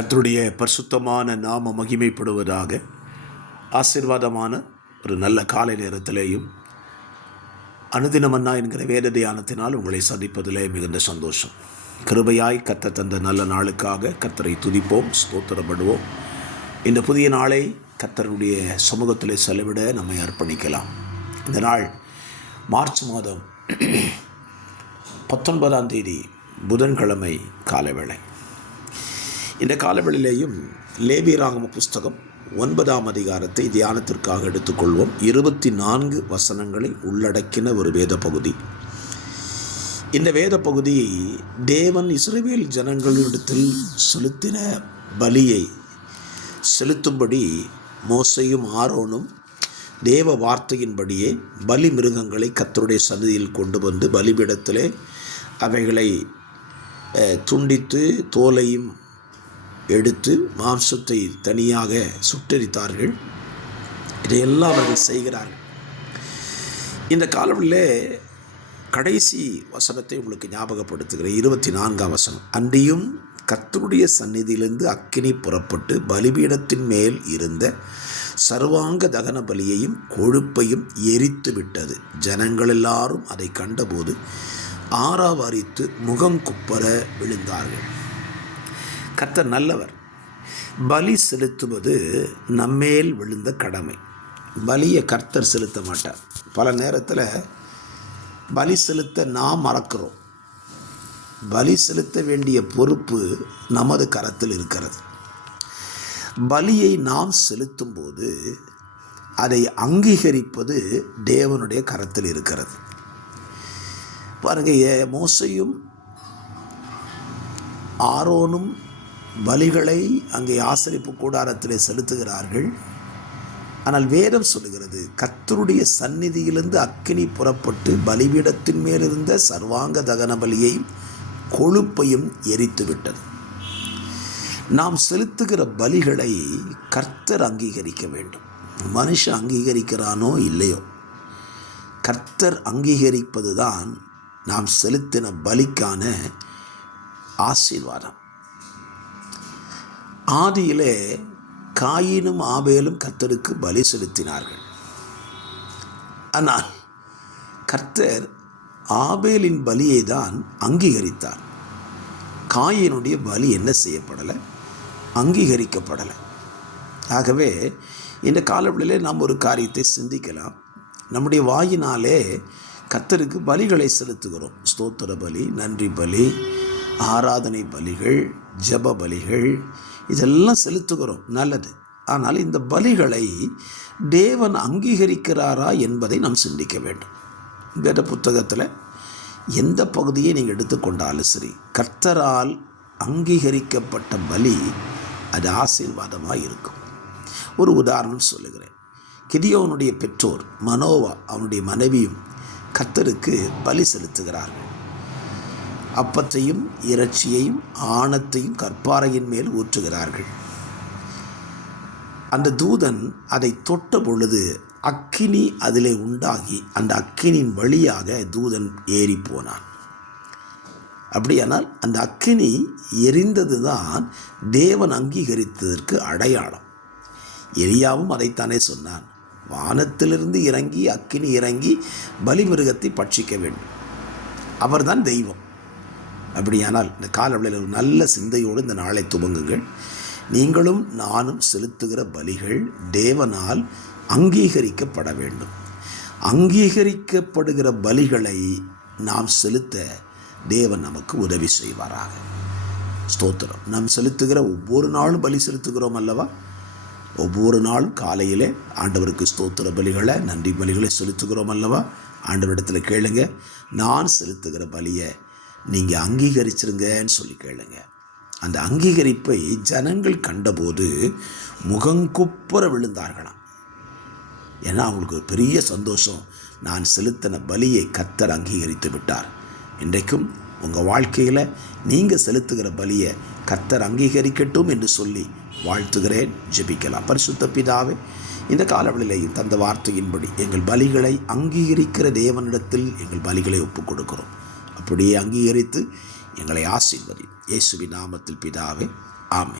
கர்த்தருடைய பரிசுத்தமான நாம மகிமைப்படுவதாக. ஆசீர்வாதமான ஒரு நல்ல காலை நேரத்திலேயும் அனுதினமன்னா என்கிற வேத தியானத்தினால் உங்களை சந்திப்பதிலே மிகுந்த சந்தோஷம். கிருபையாய் கர்த்தர் தந்த நல்ல நாளுக்காக கர்த்தரை துதிப்போம், ஸ்தோத்திரப்படுவோம். இந்த புதிய நாளை கர்த்தருடைய சமூகத்திலே செலவிட நம்மை அர்ப்பணிக்கலாம். இந்த நாள் மார்ச் மாதம் 19ஆம் தேதி புதன்கிழமை காலவேளை. இந்த காலவெளியிலேயும் லேவியராகம புஸ்தகம் 9ஆம் அதிகாரத்தை தியானத்திற்காக எடுத்துக்கொள்வோம். 24 வசனங்களை உள்ளடக்கின ஒரு வேத பகுதி. இந்த வேத பகுதி தேவன் இஸ்ரவேல் ஜனங்களிடத்தில் செலுத்தின பலியை செலுத்தும்படி மோசேயும் ஆரோனும் தேவ வார்த்தையின்படியே பலி மிருகங்களை கர்த்தருடைய சந்நிதியில் கொண்டு வந்து பலிபீடத்திலே அவைகளை துண்டித்து தோலையும் எடுத்து மாம்சத்தை தனியாக சுட்டெரித்தார்கள். இதையெல்லாம் அவர்கள் செய்கிறார்கள். இந்த காலங்களிலே கடைசி வசனத்தை உங்களுக்கு ஞாபகப்படுத்துகிறேன். 24ஆம் வசனம். அன்றியும் கர்த்தருடைய சந்நிதியிலிருந்து அக்கினி புறப்பட்டு பலிபீடத்தின் மேல் இருந்த சர்வாங்க தகன பலியையும் கொழுப்பையும் எரித்து விட்டது. ஜனங்கள் எல்லாரும் அதை கண்டபோது ஆராவாரித்து முகம் குப்பர விழுந்தார்கள். கர்த்தர் நல்லவர். பலி செலுத்துவது நம்மேல் விழுந்த கடமை. பலியை கர்த்தர் செலுத்த மாட்டார். பல நேரத்தில் பலி செலுத்த நாம் மறக்கிறோம். பலி செலுத்த வேண்டிய பொறுப்பு நமது கரத்தில் இருக்கிறது. பலியை நாம் செலுத்தும்போது அதை அங்கீகரிப்பது தேவனுடைய கரத்தில் இருக்கிறது. பாருங்க, மோசேயும் ஆரோனும் பலிகளை அங்கே ஆசரிப்பு கூடாரத்தில் செலுத்துகிறார்கள். ஆனால் வேதம் சொல்லுகிறது, கர்த்தருடைய சந்நிதியிலிருந்து அக்கினி புறப்பட்டு பலிபீடத்தின் மேல் இருந்த சர்வாங்க தகன பலியையும் கொழுப்பையும் எரித்து விட்டது. நாம் செலுத்துகிற பலிகளை கர்த்தர் அங்கீகரிக்க வேண்டும். மனுஷன் அங்கீகரிக்கிறானோ இல்லையோ, கர்த்தர் அங்கீகரிப்பது தான் நாம் செலுத்தின பலிக்கான ஆசீர்வாதம். ஆதியிலே காயினும் ஆபேலும் கர்த்தருக்கு பலி செலுத்தினார்கள். ஆனால் கர்த்தர் ஆபேலின் பலியை தான் அங்கீகரித்தார். காயினுடைய பலி என்ன செய்யப்படலை? அங்கீகரிக்கப்படலை. ஆகவே இந்த காலவெளியிலே நாம் ஒரு காரியத்தை சிந்திக்கலாம். நம்முடைய வாயினாலே கர்த்தருக்கு பலிகளை செலுத்துகிறோம். ஸ்தோத்திர பலி, நன்றி பலி, ஆராதனை பலிகள், ஜப பலிகள், இதெல்லாம் செலுத்துகிறோம், நல்லது. ஆனால் இந்த பலிகளை தேவன் அங்கீகரிக்கிறாரா என்பதை நாம் சிந்திக்க வேண்டும். வேத புத்தகத்தில் எந்த பகுதியை நீங்கள் எடுத்துக்கொண்டாலும் சரி, கர்த்தரால் அங்கீகரிக்கப்பட்ட பலி அது ஆசீர்வாதமாக இருக்கும். ஒரு உதாரணம் சொல்லுகிறேன். கிதியோனுடைய பெற்றோர் மனோவா அவனுடைய மனைவியும் கர்த்தருக்கு பலி செலுத்துகிறார்கள். அப்பத்தையும் இறைச்சியையும் ஆணத்தையும் கற்பாறையின் மேல் ஊற்றுகிறார்கள். அந்த தூதன் அதை தொட்ட பொழுது அக்கினி அதிலே உண்டாகி அந்த அக்கினியின் வழியாக தூதன் ஏறி போனான். அப்படியானால் அந்த அக்கினி எரிந்தது தான் தேவன் அங்கீகரித்ததற்கு அடையாளம். எலியாவும் அதைத்தானே சொன்னான். வானத்திலிருந்து இறங்கி அக்கினி இறங்கி பலிமிருகத்தை பட்சிக்க வேண்டும். அவர்தான் தெய்வம். அப்படியானால் இந்த காலவெளியில் ஒரு நல்ல சிந்தையோடு இந்த நாளை துவங்குங்கள். நீங்களும் நானும் செலுத்துகிற பலிகள் தேவனால் அங்கீகரிக்கப்பட வேண்டும். அங்கீகரிக்கப்படுகிற பலிகளை நாம் செலுத்த தேவன் நமக்கு உதவி செய்வாராக. ஸ்தோத்திரம். நாம் செலுத்துகிற ஒவ்வொரு நாளும் பலி செலுத்துகிறோம் அல்லவா? ஒவ்வொரு நாளும் காலையிலே ஆண்டவருக்கு ஸ்தோத்திர பலிகளை, நன்றி பலிகளை செலுத்துகிறோம் அல்லவா? ஆண்டவரிடத்தில் கேளுங்க, நான் செலுத்துகிற பலியை நீங்கள் அங்கீகரிச்சிருங்கன்னு சொல்லி கேளுங்க. அந்த அங்கீகரிப்பை ஜனங்கள் கண்டபோது முகங்குப்புற விழுந்தார்களாம். ஏன்னா அவங்களுக்கு ஒரு பெரிய சந்தோஷம். நான் செலுத்தின பலியை கர்த்தர் அங்கீகரித்து விட்டார். இன்றைக்கும் உங்கள் வாழ்க்கையில் நீங்கள் செலுத்துகிற பலியை கர்த்தர் அங்கீகரிக்கட்டும் என்று சொல்லி வாழ்த்துகிறேன். ஜெபிக்கலாம். பரிசுத்த பிதாவே, இந்த காலவெளியிலேயும் தந்த வார்த்தையின்படி எங்கள் பலிகளை அங்கீகரிக்கிற தேவனிடத்தில் எங்கள் பலிகளை ஒப்புக் கொடுக்கிறோம். அப்படியே அங்கீகரித்து எங்களை ஆசீர்வதி. இயேசுவின் நாமத்தில் பிதாவே, ஆமென்.